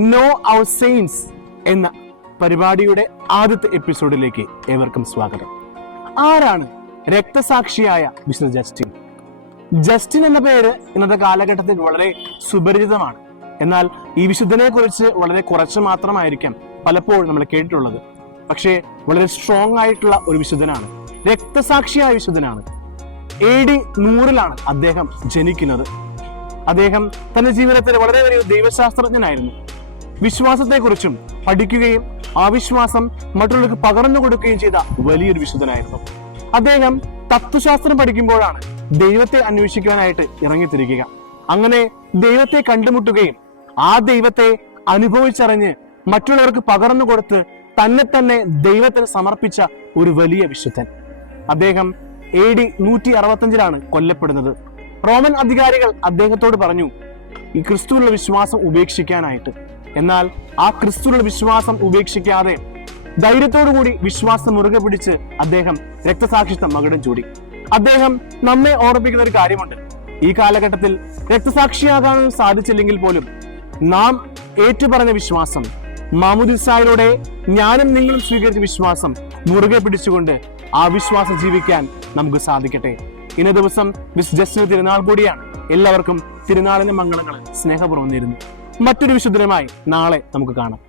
No അവർ saints എന്ന പരിപാടിയുടെ ആദ്യത്തെ എപ്പിസോഡിലേക്ക് ഏവർക്കും സ്വാഗതം. ആരാണ് രക്തസാക്ഷിയായ മിസ്റ്റർ ജസ്റ്റിൻ? ജസ്റ്റിൻ എന്ന പേര് ഇന്നത്തെ കാലഘട്ടത്തിൽ വളരെ സുപരിചിതമാണ്. എന്നാൽ ഈ വിശുദ്ധനെ കുറിച്ച് വളരെ കുറച്ച് മാത്രമായിരിക്കാം പലപ്പോഴും നമ്മൾ കേട്ടിട്ടുള്ളത്. പക്ഷേ വളരെ സ്ട്രോങ് ആയിട്ടുള്ള ഒരു വിശുദ്ധനാണ്, രക്തസാക്ഷിയായ വിശുദ്ധനാണ്. AD 100 അദ്ദേഹം ജനിക്കുന്നത്. അദ്ദേഹം തന്റെ ജീവിതത്തിൽ വളരെ വലിയ ദൈവശാസ്ത്രജ്ഞനായിരുന്നു. വിശ്വാസത്തെക്കുറിച്ചും പഠിക്കുകയും ആ വിശ്വാസം മറ്റുള്ളവർക്ക് പകർന്നു കൊടുക്കുകയും ചെയ്ത വലിയൊരു വിശുദ്ധനായിരുന്നു. അദ്ദേഹം തത്വശാസ്ത്രം പഠിക്കുമ്പോഴാണ് ദൈവത്തെ അന്വേഷിക്കാനായിട്ട് ഇറങ്ങിത്തിരിക്കുക. അങ്ങനെ ദൈവത്തെ കണ്ടുമുട്ടുകയും ആ ദൈവത്തെ അനുഭവിച്ചറിഞ്ഞ് മറ്റുള്ളവർക്ക് പകർന്നു കൊടുത്ത് തന്നെ ദൈവത്തിന് സമർപ്പിച്ച ഒരു വലിയ വിശുദ്ധൻ. അദ്ദേഹം AD 165 കൊല്ലപ്പെടുന്നത്. റോമൻ അധികാരികൾ അദ്ദേഹത്തോട് പറഞ്ഞു ഈ ക്രിസ്തുവിലുള്ള വിശ്വാസം ഉപേക്ഷിക്കാനായിട്ട്. എന്നാൽ ആ ക്രിസ്തുവിലുള്ള വിശ്വാസം ഉപേക്ഷിക്കാതെ ധൈര്യത്തോടുകൂടി വിശ്വാസം മുറുകെ പിടിച്ച് അദ്ദേഹം രക്തസാക്ഷിത്വം മകുടം ചൂടി. അദ്ദേഹം നമ്മെ ഓർമ്മിപ്പിക്കുന്ന ഒരു കാര്യമുണ്ട്. ഈ കാലഘട്ടത്തിൽ രക്തസാക്ഷിയാകാൻ സാധിച്ചില്ലെങ്കിൽ പോലും നാം ഏറ്റുപറഞ്ഞ വിശ്വാസം, മാമുദിസായിലൂടെ ഞാനും നിങ്ങളും സ്വീകരിച്ച വിശ്വാസം മുറുകെ പിടിച്ചുകൊണ്ട് ആ വിശ്വാസം ജീവിക്കാൻ നമുക്ക് സാധിക്കട്ടെ. ഇന്ന ദിവസം മിസ് ജസ്റ്റിന് തിരുനാൾ കൂടിയാണ്. എല്ലാവർക്കും തിരുനാളിന്റെ മംഗളങ്ങൾ സ്നേഹപൂർവ്വം നേരുന്നു. മറ്റൊരു വിശുദ്ധനുമായി നാളെ നമുക്ക് കാണാം.